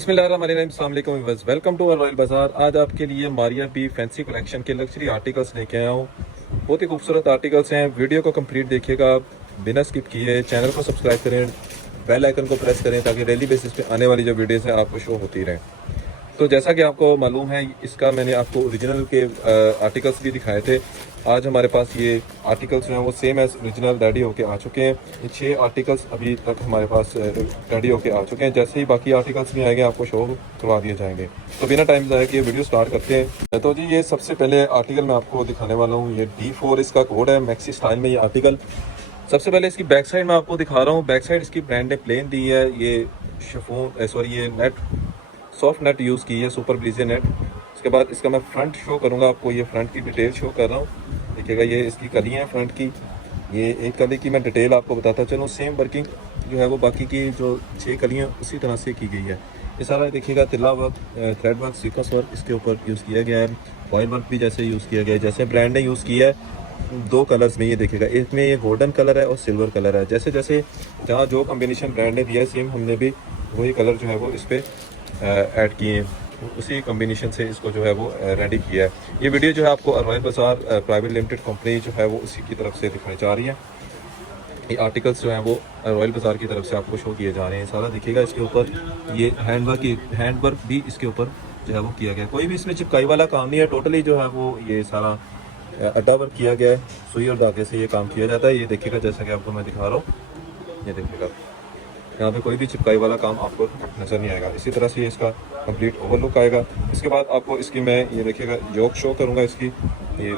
बिस्मिल्लाहिर्रहमानिर्रहीम, welcome to royal बाज़ार। आज आपके लिए मारिया बी फैंसी कलेक्शन के लग्जरी आर्टिकल्स लेके आया हूँ। बहुत ही खूबसूरत आर्टिकल्स हैं। वीडियो को कंप्लीट देखिएगा, बिना स्किप किए। चैनल को सब्सक्राइब करें, बेल आइकन को प्रेस करें ताकि डेली बेसिस पे आने वाली जो वीडियोस हैं आपको शो होती रहें। तो जैसा कि आपको मालूम है, इसका मैंने आपको ओरिजिनल के आर्टिकल्स भी दिखाए थे। आज हमारे पास ये आर्टिकल्स जो हैं वो सेम एज ओरिजिनल रेडी होके आ चुके हैं। ये 6 आर्टिकल्स अभी तक हमारे पास रेडी होके आ चुके हैं। जैसे ही बाकी आर्टिकल्स भी आएंगे आपको शो करवा दिए जाएंगे। तो बिना टाइम ज़ाया किए वीडियो स्टार्ट करते हैं। तो जी, ये सबसे पहले आर्टिकल मैं आपको दिखाने वाला हूँ। ये D4 इसका कोड है, मैक्सी स्टाइल में ये आर्टिकल। सबसे पहले इसकी बैक साइड मैं आपको दिखा रहा हूँ। बैक साइड इसकी ब्रांड ने प्लेन दी है। ये शिफॉन सॉरी ये नेट सॉफ्ट नेट यूज़ की है, सुपर ब्रीजे नेट। उसके बाद इसका मैं फ्रंट शो करूंगा आपको। ये फ्रंट की डिटेल शो कर रहा हूँ, देखिएगा। ये इसकी कलियाँ हैं फ्रंट की। ये एक कली की मैं डिटेल आपको बताता चलूँ। सेम वर्किंग जो है वो बाकी की जो 6 कलियाँ उसी तरह से की गई है। ये सारा देखिएगा तिल्ला work, thread work, sequence work इसके ऊपर यूज़ किया गया है। फॉइल वर्क भी जैसे यूज़ किया गया है, जैसे ब्रांड ने यूज़ किया है। 2 कलर्स में ये देखिएगा, इसमें ये गोल्डन कलर है और सिल्वर कलर है। जैसे जैसे जहाँ जो कॉम्बिनेशन ब्रांड ने दिया है, सेम हमने भी वही कलर जो है वो इस पर ऐड किए हैं। उसी कॉम्बिनेशन से इसको जो है वो रेडी किया है। ये वीडियो जो है आपको रॉयल बाज़ार प्राइवेट लिमिटेड कंपनी जो है वो उसी की तरफ से दिखाई जा रही है। ये आर्टिकल्स जो हैं वो रॉयल बाज़ार की तरफ से आपको शो किए जा रहे हैं। सारा देखिएगा इसके ऊपर ये हैंड वर्क भी इसके ऊपर जो है वो किया गया है। कोई भी इसमें चिपकाई वाला काम नहीं है। टोटली जो है वो ये सारा अड्डा वर्क किया गया है। सुई और धागे से ये काम किया जाता है। ये देखिएगा जैसा कि आपको मैं दिखा रहा हूँ। ये देखिएगा, यहाँ पे कोई भी चिपकाई वाला काम आपको नज़र नहीं आएगा। इसी तरह से इसका कंप्लीट ओवरलुक आएगा। इसके बाद आपको इसकी मैं ये देखिएगा योक शो करूँगा। इसकी ये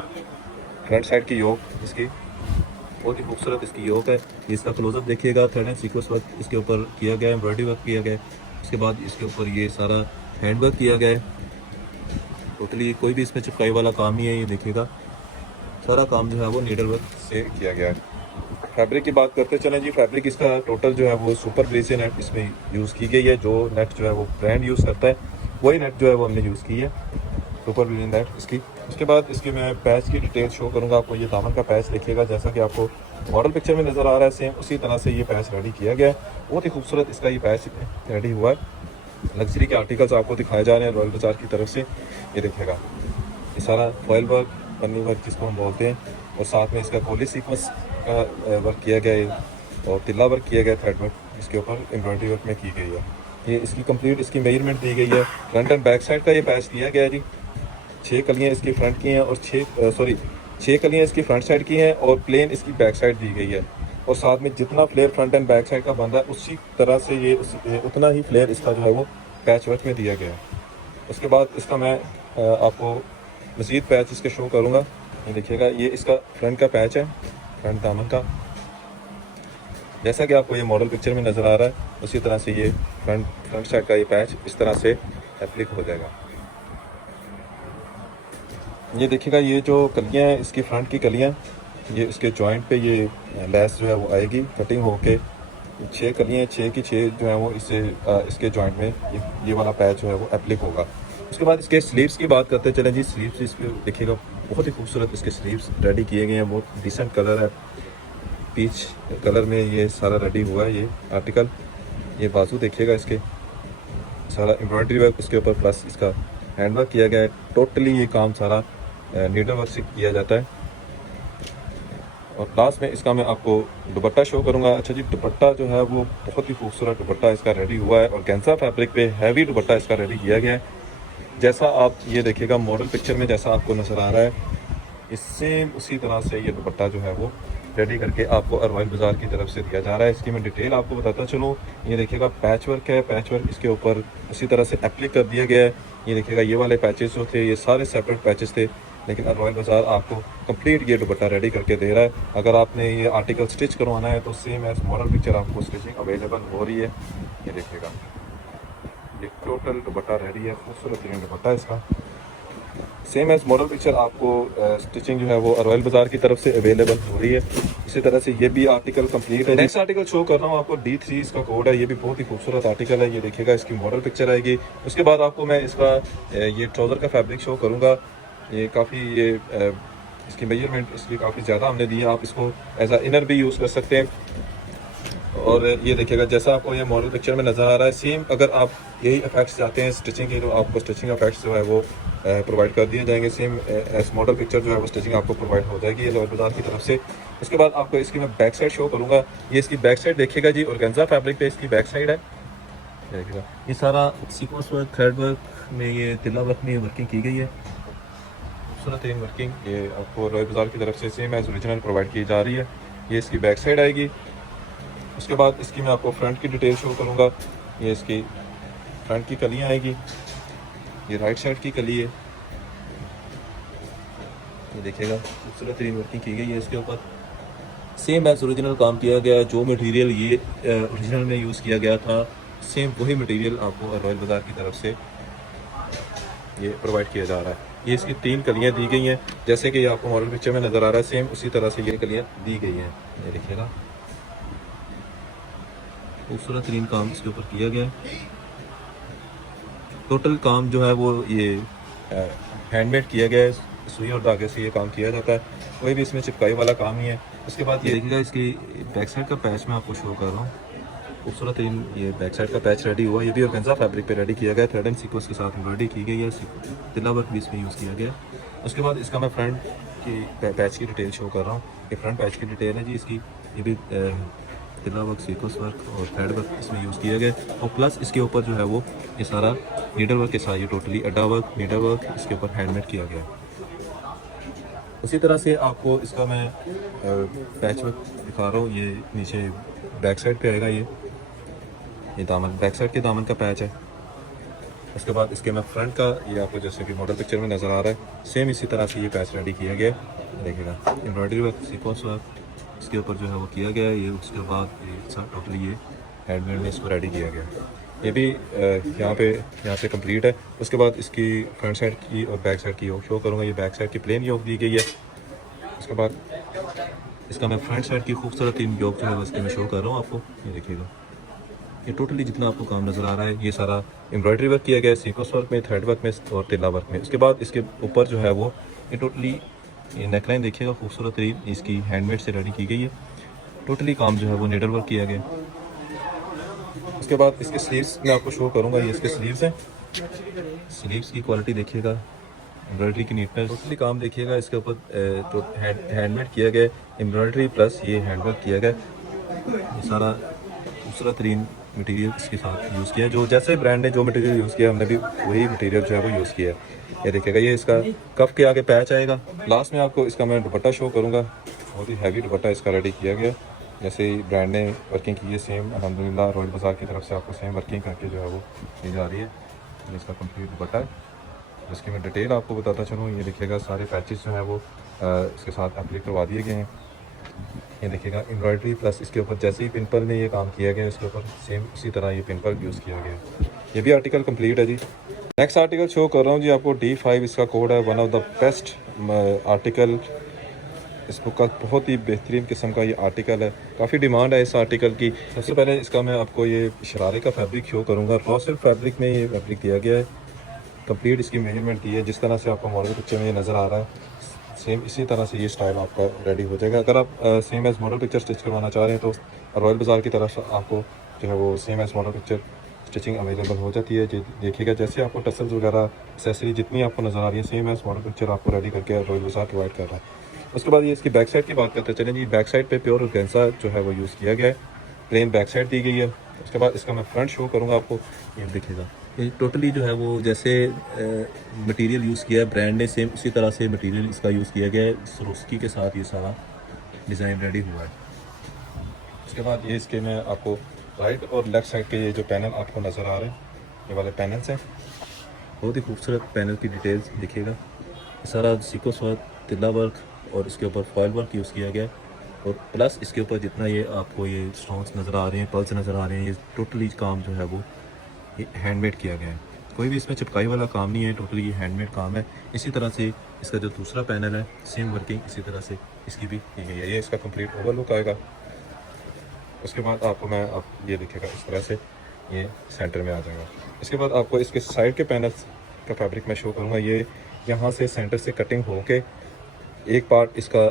फ्रंट साइड की योक इसकी बहुत ही खूबसूरत इसकी योक है। इसका क्लोजअप देखिएगा। थ्रेड एंड सीक्वेंस वर्क इसके ऊपर किया गया है, एम्ब्रॉयडरी वर्क किया गया है। उसके बाद इसके ऊपर ये सारा हैंड वर्क किया गया है। टोटली कोई भी इसमें चिपकाई वाला काम नहीं है। ये देखिएगा सारा काम जो है वो नीडल वर्क से किया गया है। फैब्रिक की बात करते चलें जी। फैब्रिक इसका टोटल जो है वो सुपर ब्रीजे नेट इसमें यूज़ की गई है। जो नेट जो है वो ब्रांड यूज़ करता है वही नेट जो है वो हमने यूज़ की है, सुपर ब्रीजे नेट इसकी। उसके बाद इसकी मैं पैच की डिटेल शो करूंगा आपको। ये दामन का पैच देखिएगा, जैसा कि आपको मॉडल पिक्चर में नज़र आ रहा है, सेम उसी तरह से ये पैच रेडी किया गया है। बहुत ही खूबसूरत इसका ये पैच रेडी हुआ है। लग्जरी के आर्टिकल्स आपको दिखाए जा रहे हैं रॉयल बाज़ार की तरफ से। ये देखिएगा ये सारा फॉइल वर्क, पन्नी वर्क जिसको हम बोलते हैं, और साथ में इसका कोली सीक्वेंस का वर्क किया गया है और तिल्ला वर्क किया गया, थ्रेड वर्क इसके ऊपर एम्ब्रॉयडरी वर्क में की गई है। ये इसकी कंप्लीट इसकी मेजरमेंट दी गई है। फ्रंट एंड बैक साइड का ये पैच दिया गया है जी। 6 कलियाँ इसकी फ्रंट की हैं और 6 कलियाँ इसकी फ्रंट साइड की हैं और प्लेन इसकी बैक साइड दी गई है। और साथ में जितना flare front and back side का बन रहा है उसी तरह से ये उतना ही फ्लेयर इसका जो है वो पैच वर्क में दिया गया है। उसके बाद इसका मैं आपको मज़ीद पैच इसके शो करूँगा। ये देखिएगा, ये इसका फ्रंट का पैच है, फ्रंट दामन का। जैसा कि आपको ये मॉडल पिक्चर में नज़र आ रहा है उसी तरह से ये फ्रंट साइड का ये पैच इस तरह से एप्लिक हो जाएगा। ये देखिएगा, ये जो कलियाँ हैं इसकी फ्रंट की कलियाँ, ये इसके जॉइंट पे ये लेस जो है वो आएगी कटिंग होके। 6 कलियाँ 6 की 6 जो है वो इसके जॉइंट में ये वाला पैच जो है वो एप्लिक होगा। उसके बाद इसके स्लीव्स की बात करते चलें जी। स्लीव्स इसके देखिएगा बहुत ही खूबसूरत इसके स्लीव्स रेडी किए गए हैं। बहुत डिसेंट कलर है, पीच कलर में ये सारा रेडी हुआ है ये आर्टिकल। ये बाजू देखिएगा, इसके सारा एम्ब्रॉयडरी वर्क इसके ऊपर प्लस इसका हैंड वर्क किया गया है। टोटली ये काम सारा नीडल वर्क से किया जाता है। और लास्ट में इसका मैं आपको दुपट्टा शो करूंगा। अच्छा जी, दुपट्टा जो है वो बहुत ही खूबसूरत दुपट्टा इसका रेडी हुआ है और गेंजा फैब्रिक पे हैवी दुपट्टा इसका रेडी किया गया है। जैसा आप ये देखिएगा मॉडल पिक्चर में जैसा आपको नज़र आ रहा है, इससे उसी तरह से ये दुपट्टा जो है वो रेडी करके आपको रॉयल बाज़ार की तरफ से दिया जा रहा है। इसकी मैं डिटेल आपको बताता चलूँ। ये देखिएगा पैच वर्क है, पैच वर्क इसके ऊपर उसी तरह से एप्लिक कर दिया गया है। ये देखिएगा, ये वाले पैचेस जो थे ये सारे सेपरेट पैचेस थे, लेकिन रॉयल बाज़ार आपको कंप्लीट ये दुपट्टा रेडी करके दे रहा है। अगर आपने ये आर्टिकल स्टिच करवाना है तो सेम एज मॉडल पिक्चर आपको स्टिचिंग अवेलेबल हो रही है। ये देखिएगा, ये टोटल दुपट्टा रेडी है, खूबसूरत दुपट्टा इसका। सेम एज मॉडल पिक्चर आपको स्टिचिंग जो है वो रॉयल बाज़ार की तरफ से अवेलेबल हो रही है। इसी तरह से ये भी आर्टिकल कंप्लीट है। नेक्स्ट आर्टिकल शो कर रहा हूँ आपको, D3 इसका कोड है। ये भी बहुत ही खूबसूरत आर्टिकल है। ये देखिएगा, इसकी मॉडल पिक्चर आएगी। उसके बाद आपको मैं इसका ये ट्राउज़र का फैब्रिक शो करूँगा। ये काफ़ी इसकी मेजरमेंट इसकी काफ़ी ज़्यादा हमने दी है। आप इसको एज आ इनर भी यूज़ कर सकते हैं। और ये देखिएगा जैसा आपको ये मॉडल पिक्चर में नज़र आ रहा है, सेम अगर आप यही इफेक्ट्स चाहते हैं स्टिचिंग के, तो आपको स्टिचिंग इफेक्ट्स जो है वो प्रोवाइड कर दिए जाएंगे। सेम एस मॉडल पिक्चर जो है वो स्टिचिंग आपको प्रोवाइड हो जाएगी ये लॉयल बाजार की तरफ से। उसके बाद आपको इसकी मैं बैक साइड शो करूँगा। ये इसकी बैक साइड देखिएगा जी, ऑर्गेन्जा फैब्रिक पे इसकी बैक साइड है। देखिएगा ये सारा सीक्वेंस वर्क, थ्रेड वर्क में, ये तिल्ला वर्क में वर्किंग की गई है, खूबसूरत तरीन वर्किंग। ये आपको लॉयल बाजार की तरफ से सेम एज ओरिजिनल प्रोवाइड की जा रही है। ये इसकी बैक साइड आएगी। उसके बाद इसकी मैं आपको फ्रंट की डिटेल शो करूँगा। ये इसकी फ्रंट की कलियाँ आएगी, ये राइट साइड की कली है। ये देखिएगा खूबसूरत तरीन वर्किंग की गई है इसके ऊपर, सेम एज ओरिजिनल काम किया गया है। जो मटेरियल ये ओरिजिनल में यूज़ किया गया था, सेम वही मटेरियल आपको लॉयल बाजार की तरफ से ये प्रोवाइड किया जा रहा है। ये इसकी 3 कलियाँ दी गई हैं, जैसे कि ये आपको मॉडल पिक्चर में नज़र आ रहा है, सेम उसी तरह से ये कलियाँ दी गई हैं। ये देखिएगा खूबसूरत तरीन काम इसके ऊपर किया गया है। टोटल काम जो है वो ये हैंडमेड किया गया है, सुई और धागे से ये काम किया जाता है, कोई भी इसमें चिपकाई वाला काम नहीं है। उसके बाद ये देखिएगा इसकी बैक साइड का पैच मैं आपको शो कर रहा हूँ। खूबसूरत तरीन ये बैक साइड का पैच रेडी हुआ, ये भी ऑर्गेन्जा फैब्रिक पे रेडी किया गया, थ्रेड एंड सीक्वेंस के साथ एम्ब्रॉयडरी की गई है, तिल्ला वर्क भी इसमें यूज़ किया गया। उसके बाद इसका मैं फ्रंट की पैच की डिटेल शो कर रहा हूँ। ये फ्रंट पैच की डिटेल है जी इसकी, ये भी तिल्ला वर्क, सीक्वेंस वर्क और थ्रेड वर्क इसमें यूज़ किया गया, और प्लस इसके ऊपर जो है वो ये सारा नीडल वर्क के साथ ये टोटली अड्डा वर्क, नीडल वर्क इसके ऊपर हैंडमेड किया गया है। इसी तरह से आपको इसका मैं पैच वर्क दिखा रहा हूँ। ये नीचे बैक साइड पे आएगा, ये दामन, बैक साइड के दामन का पैच है। उसके बाद इसके मैं फ्रंट का, ये आपको जैसे कि मॉडल पिक्चर में नज़र आ रहा है, सेम इसी तरह से ये पैच रेडी किया गया है। देखिएगा एम्ब्रॉयडरी वर्क, सीक्वेंस वर्क इसके ऊपर जो है वो किया गया है। ये उसके बाद ये टोटली ये हैंडमेड में इसको रेडी किया गया है। ये भी यहाँ पे कंप्लीट है। उसके बाद इसकी फ्रंट साइड की और बैक साइड की योग शो करूँगा। ये बैक साइड की प्लेन योग दी गई है। उसके बाद इसका मैं फ्रंट साइड की खूबसूरत इन योग जो है उसके मैं शो कर रहा हूँ आपको। ये देखिएगा ये टोटली जितना आपको काम नज़र आ रहा है, ये सारा एम्ब्रॉयडरी वर्क किया गया है, सीक्वेंस वर्क में, थ्रेड वर्क में और तिल्ला वर्क में। उसके बाद इसके ऊपर जो है वो ये टोटली ये नेकलाइन देखिएगा खूबसूरत तरीन इसकी हैंडमेड से रेडी की गई है। टोटली काम जो है वो नीडल वर्क किया गया। उसके बाद इसके स्लीव्स मैं आपको शो करूँगा। ये इसके स्लीव्स हैं, स्लीव्स की क्वालिटी देखिएगा, एम्ब्रॉयडरी की नीटनेस, टोटली काम देखिएगा इसके ऊपर तो हैंडमेड किया गया, एम्ब्रॉयडरी प्लस ये हैंडवर्क किया गया। ये सारा खूबसूरत तरीन मटेरियल इसके साथ यूज़ किया है। जो जैसे ब्रांड ने जो मटेरियल यूज़ किया, हमने भी वही मटेरियल जो है वो यूज़ किया है। ये देखिएगा ये इसका कफ के आगे पैच आएगा। लास्ट में आपको इसका मैं दुपट्टा शो करूँगा। बहुत ही हैवी दुपट्टा इसका रेडी किया गया, जैसे ही ब्रांड ने वर्किंग की है, सेम अल्हम्दुलिल्लाह लॉयल बाजार की तरफ से आपको सेम वर्किंग करके जो है वो दी जा रही है। इसका कंप्लीट दुपट्टा है, जिसकी मैं डिटेल आपको बताता चलूँ। ये देखिएगा सारे पैचेस जो हैं वो इसके साथ एप्लीक करवा दिए गए हैं। ये देखिएगा एम्ब्रॉयडरी प्लस इसके ऊपर जैसे ही पिंपल ने ये काम किया गया, इसके ऊपर सेम इसी तरह ये पिंपल यूज़ किया गया। ये भी आर्टिकल कंप्लीट है जी। नेक्स्ट आर्टिकल शो कर रहा हूँ जी आपको। D5 इसका कोड है, one of the best article इस बुक का, बहुत ही बेहतरीन किस्म का ये आर्टिकल है, काफ़ी डिमांड है इस आर्टिकल की। सबसे पहले इसका मैं आपको ये शरारे का फैब्रिक शो करूँगा। रॉ सिल्क फैब्रिक में ये फैब्रिक दिया गया है, कंप्लीट इसकी मेजरमेंट दी है, जिस तरह से आपको मॉडल पिक्चर में ये नज़र आ रहा है, सेम इसी तरह से ये स्टाइल आपका रेडी हो जाएगा। अगर आप same as model picture stitch करवाना चाह रहे हैं तो लॉयल बाज़ार की तरफ आपको जो है वो same as model picture stitching available हो जाती है। देखिएगा जैसे आपको टसल्स वगैरह एक्सेसरी जितनी आपको नज़र आ रही है, सेम एज मॉडल पिक्चर आपको रेडी करके लॉयल बाज़ार प्रोवाइड कर रहा है। उसके बाद ये इसकी बैक साइड की बात करते चलें जी। बैक साइड पे प्योर ऑर्गेन्जा जो है वो यूज़ किया गया है, प्लेन बैक साइड दी गई है। उसके बाद इसका मैं फ्रंट शो करूँगा आपको। ये देखिएगा ये टोटली जो है वो जैसे मटेरियल यूज़ किया है ब्रांड ने, सेम उसी तरह से मटेरियल इसका यूज़ किया गया है। सरोस्की के साथ ये सारा डिज़ाइन रेडी हुआ है। उसके बाद ये इसके मैं आपको राइट और लेफ़्ट साइड के ये जो पैनल आपको नज़र आ रहे हैं, ये वाले पैनल्स हैं, बहुत ही खूबसूरत पैनल की डिटेल्स देखिएगा। सारा सीक्वेंस वर्क, तिल्ला वर्क और इसके ऊपर फॉयल वर्क यूज़ किया गया है, और प्लस इसके ऊपर जितना ये आपको ये स्टोन्स नज़र आ रहे हैं, पल्स नज़र आ रहे हैं, ये टोटली काम जो है वो ये हैंडमेड किया गया है। कोई भी इसमें चिपकाई वाला काम नहीं है, टोटली ये हैंडमेड काम है। इसी तरह से इसका जो दूसरा पैनल है, सेम वर्किंग इसी तरह से इसकी भी की गई है। ये इसका कंप्लीट ओवरलुक आएगा। उसके बाद आपको मैं आप ये देखिएगा इस तरह से ये सेंटर में आ जाएगा। इसके बाद आपको इसके साइड के पैनल्स का फैब्रिक मैं शो करूँगा। ये यहाँ से सेंटर से कटिंग हो के एक पार्ट इसका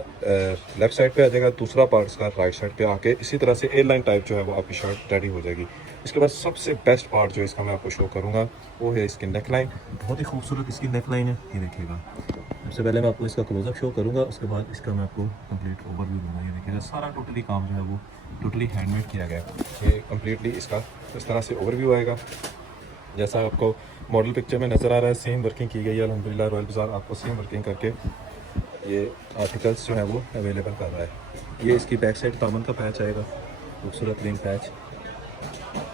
लेफ़्ट साइड पे आ जाएगा, दूसरा पार्ट इसका राइट साइड पे आके इसी तरह से एयरलाइन टाइप जो है वो आपकी शर्ट रेडी हो जाएगी। इसके बाद सबसे बेस्ट पार्ट जो इसका मैं आपको शो करूँगा वो है इसकी नेक लाइन। बहुत ही खूबसूरत इसकी नेक लाइन है, ये देखिएगा। सबसे पहले मैं आपको इसका क्लोजअप शो करूँगा, उसके बाद इसका मैं आपको कंप्लीट ओवरव्यू दूँगा। ये देखिएगा सारा टोटली काम जो है वो टोटली हैंडमेड किया गया है। ये कम्प्लीटली इसका इस तरह से ओवरव्यू आएगा जैसा आपको मॉडल पिक्चर में नज़र आ रहा है। सेम वर्किंग की गई है अल्हम्दुलिल्लाह। रॉयल बाज़ार आपको सेम वर्किंग करके ये आर्टिकल्स जो है वो अवेलेबल कर रहा है। ये इसकी बैक साइड दामन का पैच आएगा, खूबसूरत ग्रीन पैच।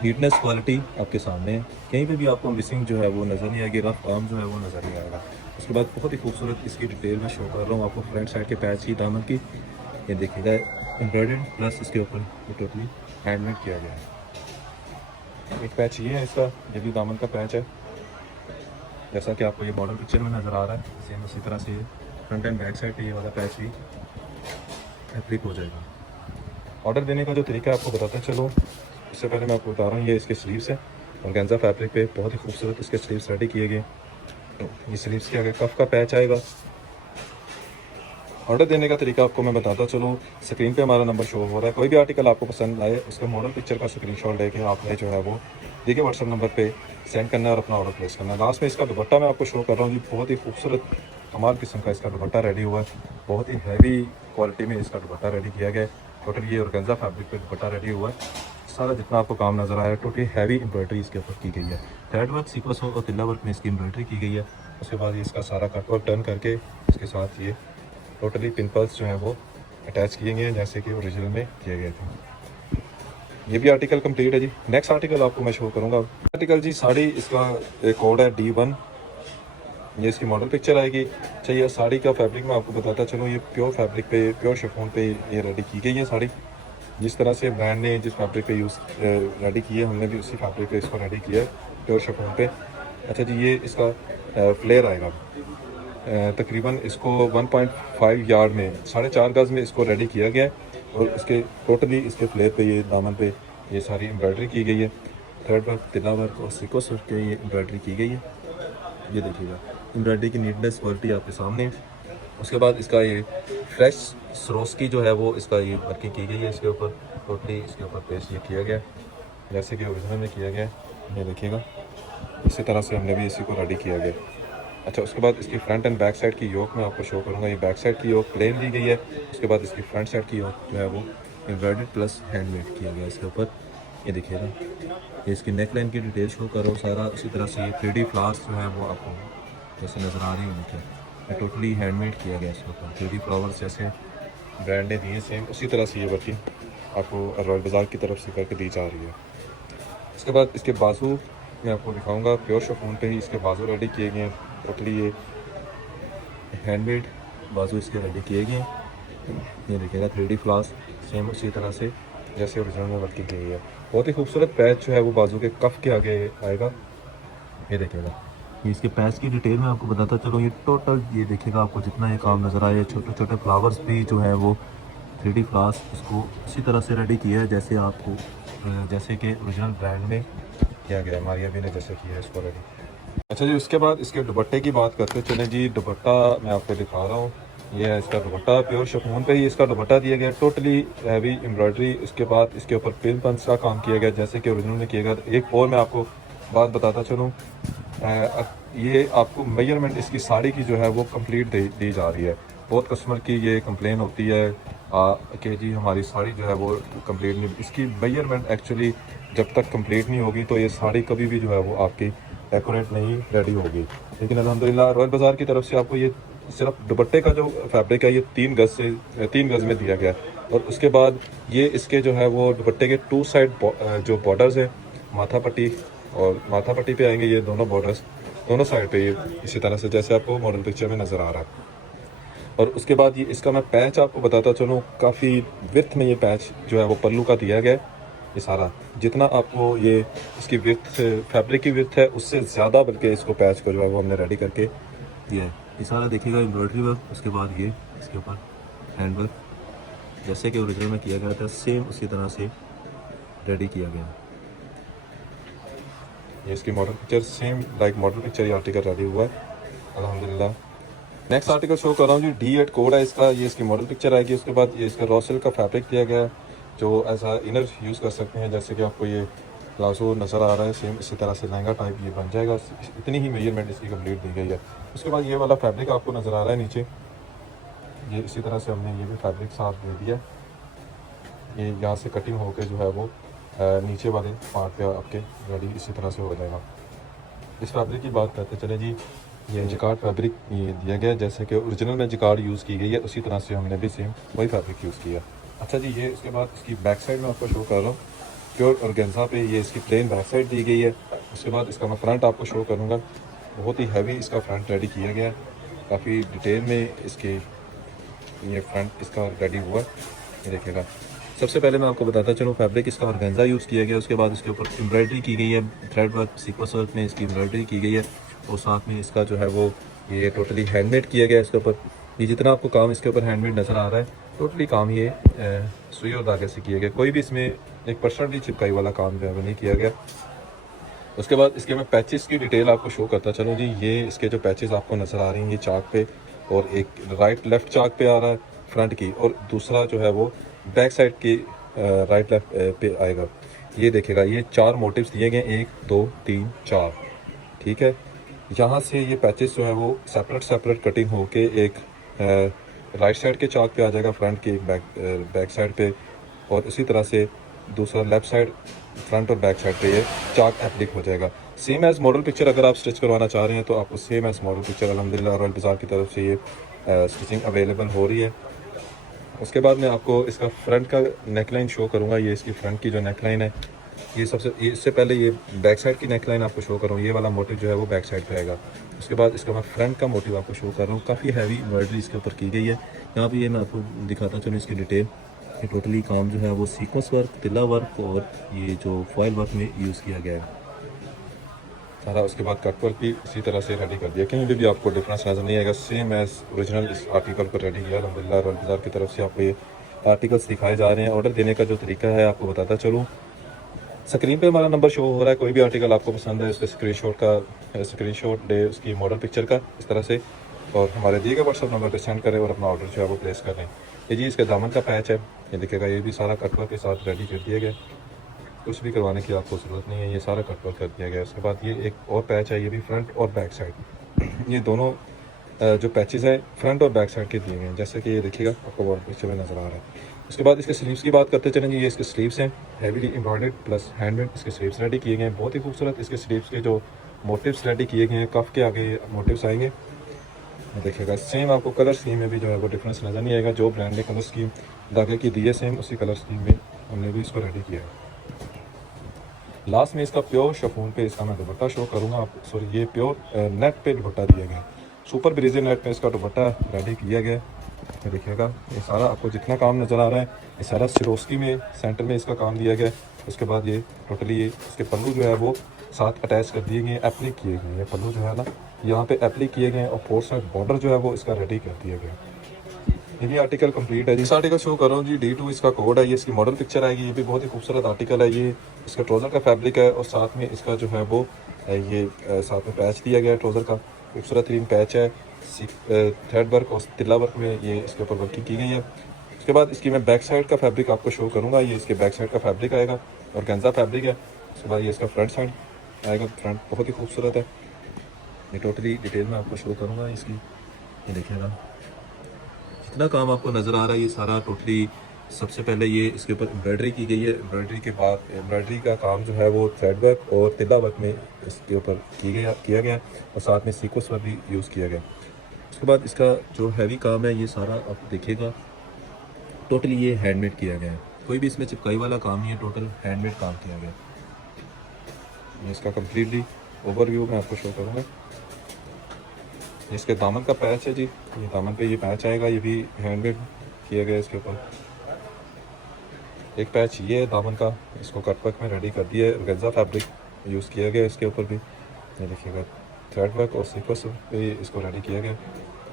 नीटनेस क्वालिटी आपके सामने है, कहीं पे भी आपको मिसिंग जो है वो नज़र नहीं आएगी, रफ काम जो है वो नज़र नहीं आएगा। उसके बाद बहुत ही खूबसूरत इसकी डिटेल में शो कर रहा हूँ आपको फ्रंट साइड के पैच की दामन की। ये देखिएगा एम्ब्रॉयडर्ड प्लस इसके ऊपर ये टोटली हैंडमेड किया गया है। एक पैच ये है इसका, ये भी दामन का पैच है जैसा कि आपको ये मॉडल पिक्चर में नज़र आ रहा है। सेम उसी तरह से फ्रंट एंड बैक साइड पे ये वाला पैच भी एप्लिक हो जाएगा। ऑर्डर देने का जो तरीका है आपको बताता चलो, इससे पहले मैं आपको बता रहा हूँ ये इसके स्लीव्स हैं ऑर्गेन्जा फैब्रिक पे, बहुत ही खूबसूरत इसके स्लीव्स रेडी किए गए। तो ये स्लीव्स के आगे कफ का पैच आएगा। ऑर्डर देने का तरीका आपको मैं बताता चलो, स्क्रीन पे हमारा नंबर शो हो रहा है। कोई भी आर्टिकल आपको पसंद आए उसका मॉडल पिक्चर का स्क्रीनशॉट लेके आपने जो है वो देखिए व्हाट्सएप नंबर पे सेंड करना है और अपना ऑर्डर प्लेस करना है। लास्ट में इसका दुपट्टा मैं आपको शो कर रहा हूँ जी, बहुत ही खूबसूरत कमाल किस्म का इसका दुपट्टा रेडी हुआ है। बहुत ही हैवी क्वालिटी में इसका दुपट्टा रेडी किया गया है। टोटल ये ऑर्गेन्जा फैब्रिक पे दुपट्टा रेडी हुआ है। सारा जितना आपको काम नज़र आया टोटली हैवी एम्ब्रॉयडरी इसके ऊपर की गई है। थ्रेड वर्क, सीक्वेंस और तिल्ला वर्क में इसकी एम्ब्रॉयडरी की गई है। उसके बाद ये इसका सारा कट वर्क टर्न करके इसके साथ ये टोटली पिंपल्स जो हैं वो अटैच किए गए हैं जैसे कि ओरिजिनल में किए गए थे। ये भी आर्टिकल कंप्लीट है जी। नेक्स्ट आर्टिकल आपको मैं शो करूँगा। आर्टिकल जी साड़ी, इसका कोड है D1। ये इसकी मॉडल पिक्चर आएगी। चाहिए साड़ी का फैब्रिक मैं आपको बताता चलूँ, ये प्योर फैब्रिक पे, प्योर शिफॉन पे ये रेडी की गई है साड़ी। जिस तरह से ब्रांड ने जिस फैब्रिक पे यूज़ रेडी की है, हमने भी उसी फैब्रिक पे इसको रेडी किया है, प्योर शिफॉन पे। अच्छा जी, ये इसका फ्लेयर आएगा। तकरीबन इसको 1.5 यार्ड में 4.5 गज़ में इसको रेडी किया गया है और इसके टोटली इसके फ्लेयर पे ये दामन पे ये सारी एम्ब्रॉयडरी की गई है। थ्रेड वर्क, तिल्ला वर्क और सीक्वेंस वर्क के ये एम्ब्रॉयडरी की गई है। ये देखिएगा एम्ब्रॉयडरी की नीटनेस क्वालिटी आपके सामने है। उसके बाद इसका ये फ्रेश सरोस्की जो है वो इसका ये वर्किंग की गई है इसके ऊपर, टोटली इसके ऊपर पेस्ट ये किया गया जैसे कि ओरिजिनल में किया गया है। ये देखिएगा इसी तरह से हमने भी इसी को रेडी किया गया। अच्छा, उसके बाद इसकी फ्रंट एंड बैक साइड की योक मैं आपको शो करूँगा। ये बैक साइड की योक प्लेन दी गई है। उसके बाद इसकी फ्रंट साइड की योक जो है वो एम्ब्रॉयडर्ड प्लस हैंडमेड किया गया इसके ऊपर। ये देखिएगा, ये इसकी नेक लाइन की डिटेल शो करो सारा। इसी तरह से ये 3D फ्लावर्स जो है वो आपको जैसे नज़र आ रही है देखिए, ये टोटली हैंडमेड किया गया इसके ऊपर। 3D फ्लावर्स जैसे ब्रांड ने दिए सेम उसी तरह से ये वर्किंग आपको रॉयल बाज़ार की तरफ से करके दी जा रही है। उसके बाद इसके बाजू मैं आपको दिखाऊंगा, प्योर शिफॉन पे ही इसके बाजू रेडी किए गए हैं। टोटली ये हैंडमेड बाजू इसके रेडी किए गए हैं। ये देखिएगा 3D फ्लावर्स सेम उसी तरह से जैसे ओरिजिनल में वर्किंग की गई है। बहुत ही खूबसूरत पैच जो है वो बाजू के कफ के आगे आएगा। ये देखिएगा, ये इसके पैच की डिटेल में आपको बताता चलो। ये टोटल ये देखिएगा आपको जितना ये काम नज़र आया, छोटे छोटे फ्लावर्स भी जो है वो 3D फ्लावर्स इसको इसी तरह से रेडी किया है जैसे आपको जैसे कि ओरिजिनल ब्रांड में किया गया है। मारिया भी ने जैसे किया है इसको रेडी। अच्छा जी, उसके बाद इसके दुपट्टे की बात करते चलें जी। दुपट्टा मैं आपको दिखा रहा हूँ, ये है इसका दुपट्टा। प्योर शिफॉन पे ही इसका दुपट्टा दिया गया, टोटली हैवी एम्ब्रॉयडरी। इसके बाद इसके ऊपर पिन पंच का काम किया गया जैसे कि ओरिजिनल में किया गया। एक और मैं आपको बात बताता चलूँ, ये आपको मेजरमेंट इसकी साड़ी की जो है वो कंप्लीट दी जा रही है। बहुत कस्टमर की ये कंप्लेन होती है कि जी हमारी साड़ी जो है वो कंप्लीट नहीं, इसकी मेजरमेंट एक्चुअली जब तक कंप्लीट नहीं होगी तो ये साड़ी कभी भी जो है वो आपकी डेकोरेट नहीं रेडी होगी। लेकिन अल्हम्दुलिल्लाह रॉयल बाज़ार की तरफ से आपको ये सिर्फ दुपट्टे का जो फैब्रिक है ये 3 गज़ में दिया गया है। और उसके बाद ये इसके जो है वो दुपट्टे के 2 साइड जो बॉर्डर्स हैं, माथा पट्टी और माथा पट्टी पे आएंगे ये दोनों बॉर्डर्स, दोनों साइड पे ये इसी तरह से जैसे आपको मॉडल पिक्चर में नज़र आ रहा है। और उसके बाद ये इसका मैं पैच आपको बताता चलूँ, काफ़ी विड्थ में ये पैच जो है वो पल्लू का दिया गया है। ये सारा जितना आपको ये इसकी विड्थ फैब्रिक की विड्थ है उससे ज़्यादा बल्कि इसको पैच को जो है वो हमने रेडी करके दिया है। ये सारा देखिएगा एम्ब्रॉयडरी वर्क। उसके बाद ये इसके ऊपर हैंड वर्क जैसे कि ओरिजिनल में किया गया था सेम उसी तरह से रेडी किया गया। ये इसकी model picture same like model picture ये आर्टिकल रेडी हुआ है अल्हम्दुलिल्लाह। नेक्स्ट आर्टिकल शो कर रहा हूँ जी, D8 कोड है इसका, ये इसकी मॉडल पिक्चर आएगी। उसके बाद ये इसका रॉ सिल्क का फैब्रिक दिया गया है जो ऐसा इनर यूज़ कर सकते हैं। जैसे कि आपको ये प्लाजो नज़र आ रहा है, सेम इसी तरह से लहंगा टाइप ये बन जाएगा। इतनी ही मेजरमेंट इसकी कंप्लीट दी गई है। उसके बाद ये वाला फैब्रिक आपको नज़र आ रहा है नीचे, ये इसी तरह से हमने ये भी फैब्रिक साथ दे दिया। ये यहाँ से कटिंग होकर जो है वो नीचे वाले पार्ट पे आपके रेडी इसी तरह से हो जाएगा। इस फैब्रिक की बात करते चले जी, ये जिकार्ड फैब्रिक ये दिया गया है, जैसे कि ओरिजिनल में जिकार्ड यूज़ की गई है उसी तरह से हमने भी सेम वही फैब्रिक यूज़ किया। अच्छा जी, ये इसके बाद इसकी बैक साइड में आपको शो कर रहा हूँ, प्योर ऑर्गेन्जा पे ये इसकी प्लेन बैक साइड दी गई है। उसके बाद इसका मैं फ्रंट आपको शो करूँगा, बहुत ही हैवी इसका फ्रंट रेडी किया गया है, काफ़ी डिटेल में इसके ये फ्रंट इसका रेडी हुआ, ये देखिएगा। सबसे पहले मैं आपको बताता चलूँ, फैब्रिक इसका ऑर्गेन्जा यूज़ किया गया। उसके बाद इसके ऊपर एम्ब्रॉयडरी की गई है, थ्रेड वर्क सीक्वेंस वर्क में इसकी एम्ब्रॉयडरी की गई है। और साथ में इसका जो है वो ये टोटली हैंडमेड किया गया है इसके ऊपर। ये जितना आपको काम इसके ऊपर हैंडमेड नज़र आ रहा है, टोटली काम ये सुई और धागे से किया गया। कोई भी इसमें 1% भी चिपकाई वाला काम जो है वो नहीं किया गया। उसके बाद इसके मैं पैचेस की डिटेल आपको शो करता चलूँ जी। ये इसके जो पैचेस आपको नज़र आ रही हैं, ये चाक पे, और एक राइट लेफ़्ट चाक पे आ रहा है फ्रंट की, और दूसरा जो है वो बैक साइड की राइट लेफ्ट पे आएगा। ये देखेगा, ये 4 मोटिव्स दिए गए, 1 2 3 4, ठीक है। यहाँ से ये पैचेस जो है वो सेपरेट कटिंग होके एक राइट साइड के चाक पे आ जाएगा, फ्रंट की बैक साइड पे, और इसी तरह से दूसरा लेफ़्ट साइड फ्रंट और बैक साइड पे ये चाक एप्लिक हो जाएगा। सेम एज़ मॉडल पिक्चर अगर आप स्टिच करवाना चाह रहे हैं तो आपको सेम एज़ मॉडल पिक्चर अल्हम्दुलिल्लाह रॉयल बाज़ार की तरफ से ये स्टिचिंग अवेलेबल हो रही है। उसके बाद मैं आपको इसका फ्रंट का नेकलाइन शो करूँगा। ये इसकी फ्रंट की जो नेकलाइन है, ये इससे पहले ये बैक साइड की नेकलाइन आपको शो करूँ। ये वाला मोटिव जो है वो बैक साइड पे आएगा। उसके बाद इसका मैं फ्रंट का मोटिव आपको शो कर रहा हूँ। काफ़ी हैवी एम्ब्रॉयडरी इसके ऊपर की गई है। यहाँ पे ये मैं आपको दिखाता चलूँ इसकी डिटेल। ये टोटली काम जो है वो सीक्वेंस वर्क, तिल्ला वर्क और ये जो फॉयल वर्क में यूज़ किया गया है सारा। उसके बाद कट वर्क भी इसी तरह से रेडी कर दिया, कहीं भी आपको डिफरेंस नज़र नहीं आएगा। सेम एज ओरिजिनल इस आर्टिकल पर रेडी किया अल्हम्दुलिल्लाह रॉयल बाज़ार की तरफ से। आपको ये आर्टिकल्स दिखाए जा रहे हैं। ऑर्डर देने का जो तरीका है आपको बताता चलूँ, स्क्रीन पे हमारा नंबर शो हो रहा है। कोई भी आर्टिकल आपको पसंद है उसके स्क्रीनशॉट दे उसकी मॉडल पिक्चर का इस तरह से, और हमारे दिए गए व्हाट्सअप नंबर पे सेंड करें और अपना ऑर्डर जो है वो प्लेस कर लें। ये जी इसके दामन का पैच है, ये दिखेगा, ये भी सारा कटवर्क के साथ रेडी कर दिया गया, कुछ भी करवाने की आपको ज़रूरत नहीं है, ये सारा कटवर्क कर दिया गया। उसके बाद ये एक और पैच है, ये भी फ्रंट और बैक साइड, ये दोनों जो पैचेस हैं फ्रंट और बैक साइड के दिए गए हैं, जैसे कि ये देखिएगा आपको वॉल पिक्चर में नज़र आ रहा है। उसके बाद इसके स्लीव्स की बात करते चलेंगे। ये इसके स्लीव्स हैं, हैवीली एम्ब्रॉयडर्ड प्लस हैंडमेड इसके स्लीव्स रेडी किए गए हैं। बहुत ही खूबसूरत इसके स्लीव्स के जो मोटिव्स रेडी किए गए हैं, कफ के आगे मोटिव्स आएंगे, देखिएगा। सेम आपको कलर स्कीम में भी जो है वो डिफरेंस नज़र नहीं आएगा। जो ब्रांड ने कलर स्कीम धागे की दी है, सेम उसी कलर स्कीम में हमने भी इसको रेडी किया है। लास्ट में इसका प्योर शिफॉन पे इसका मैं दुपट्टा शो करूँगा आपको। सॉरी, ये प्योर नेट पे दुपट्टा दिया गया, सुपर ब्रीजी नेट पे इसका दुपट्टा रेडी किया गया। ये देखिएगा, ये सारा आपको जितना काम नज़र आ रहा है ये सारा सिरोस्की में सेंटर में इसका काम दिया गया। उसके बाद ये टोटली ये इसके पल्लू जो है वो साथ अटैच कर दिए गए, एप्लिक किए गए हैं। पल्लू जो है ना यहाँ पे एप्लिक किए गए हैं, और 4 साइड बॉर्डर जो है वो इसका रेडी कर दिया गया। ये भी आर्टिकल कंप्लीट है जी। इस आर्टिकल शो कर रहा हूँ जी, D2 इसका कोड है, ये इसकी मॉडल पिक्चर आएगी। ये भी बहुत ही खूबसूरत आर्टिकल है। ये इसका ट्राउज़र का फैब्रिक है, और साथ में इसका जो है वो ये साथ में पैच दिया गया है, ट्राउज़र का खूबसूरत तरीन पैच है। थ्रेड वर्क और तिल्ला वर्क में ये इसके ऊपर वर्किंग की गई है। उसके बाद इसकी मैं बैक साइड का फैब्रिक आपको शो करूँगा। ये इसके बैक साइड का फैब्रिक आएगा, ऑर्गेन्जा फैब्रिक है। उसके बाद ये इसका फ्रंट साइड आएगा, फ्रंट बहुत ही खूबसूरत है। ये टोटली डिटेल में आपको शो करूँगा इसकी, ये देखिएगा जितना काम आपको नज़र आ रहा है ये सारा टोटली। सबसे पहले ये इसके ऊपर एम्ब्रॉयडरी की गई है, एम्ब्रॉयडरी के बाद एम्ब्रॉयडरी का काम जो है वो थ्रेड वर्क और तिल्ला वर्क में इसके ऊपर किया गया, और साथ में सीक्वेंस वर्क भी यूज़ किया गया। उसके बाद इसका जो हैवी काम है ये सारा आप देखिएगा, टोटली ये हैंडमेड किया गया है। कोई भी इसमें चिपकाई वाला काम नहीं है, टोटल हैंडमेड काम किया गया। मैं इसका कम्प्लीटली ओवरव्यू मैं आपको शो करूँगा। इसके दामन का पैच है जी, ये दामन पे ये पैच आएगा, ये भी हैंडमेड किया गया। इसके ऊपर एक पैच ये है दामन का, इसको कटवर्क में रेडी कर दिया है, ऑर्गेन्जा फैब्रिक यूज़ किया गया इसके ऊपर भी, ये देखिएगा थ्रेड वर्क और सीक्वेंस पे इसको रेडी किया गया।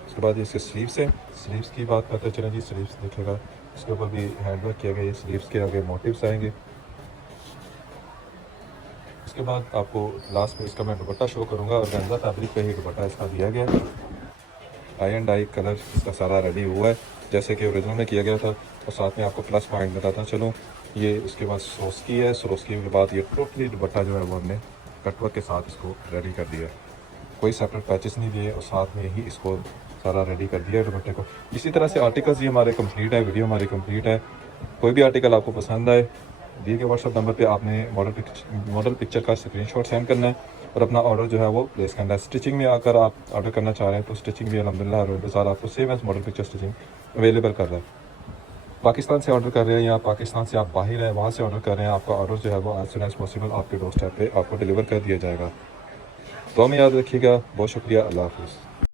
उसके बाद इसके स्लीव्स हैं, स्लीव्स की बात करते चलें जी। स्लीव्स देखिएगा इसके ऊपर भी हैंड वर्क किया गया, ये स्लीव्स के आगे मोटिव्स आएंगे। उसके बाद आपको लास्ट में इसका मैं दुपट्टा शो करूँगा, ऑर्गेन्जा फैब्रिक पे ही दुपट्टा इसका दिया गया है। आई एंड आई कलर इसका सारा रेडी हुआ है जैसे कि ओरिजिनल में किया गया था। और साथ में आपको प्लस पॉइंट बताता चलो, ये उसके बाद सोस्की है, सोस्की के बाद ये टोटली दुपट्टा जो है वो हमने कटवर्क के साथ इसको रेडी कर दिया, कोई सेपरेट पैचेस नहीं दिए और साथ में ही इसको सारा रेडी कर दिया है दुपट्टे को। इसी तरह से आर्टिकल्स ये हमारे कंप्लीट है, वीडियो हमारी कंप्लीट है। कोई भी आर्टिकल आपको पसंद आए, दिए गए व्हाट्सअप नंबर पे आपने मॉडल पिक्चर का स्क्रीनशॉट सेंड करना है और अपना ऑर्डर जो है वो प्लेस करना है। स्टिचिंग में आकर आप ऑर्डर करना चाह रहे हैं तो स्टिचिंग भी अल्हम्दुलिल्लाह रोयल बाज़ार आपको same as model picture stitching available कर रहा है। पाकिस्तान से ऑर्डर कर रहे हैं या पाकिस्तान से आप बाहर हैं वहाँ से ऑर्डर कर रहे हैं, आपका ऑर्डर जो है वो एज सुन एज पॉसिबल आपके डोर स्टेप पे आपको डिलीवर कर दिया जाएगा। तो हमें याद रखिएगा। बहुत शुक्रिया। अल्लाह हाफिज़।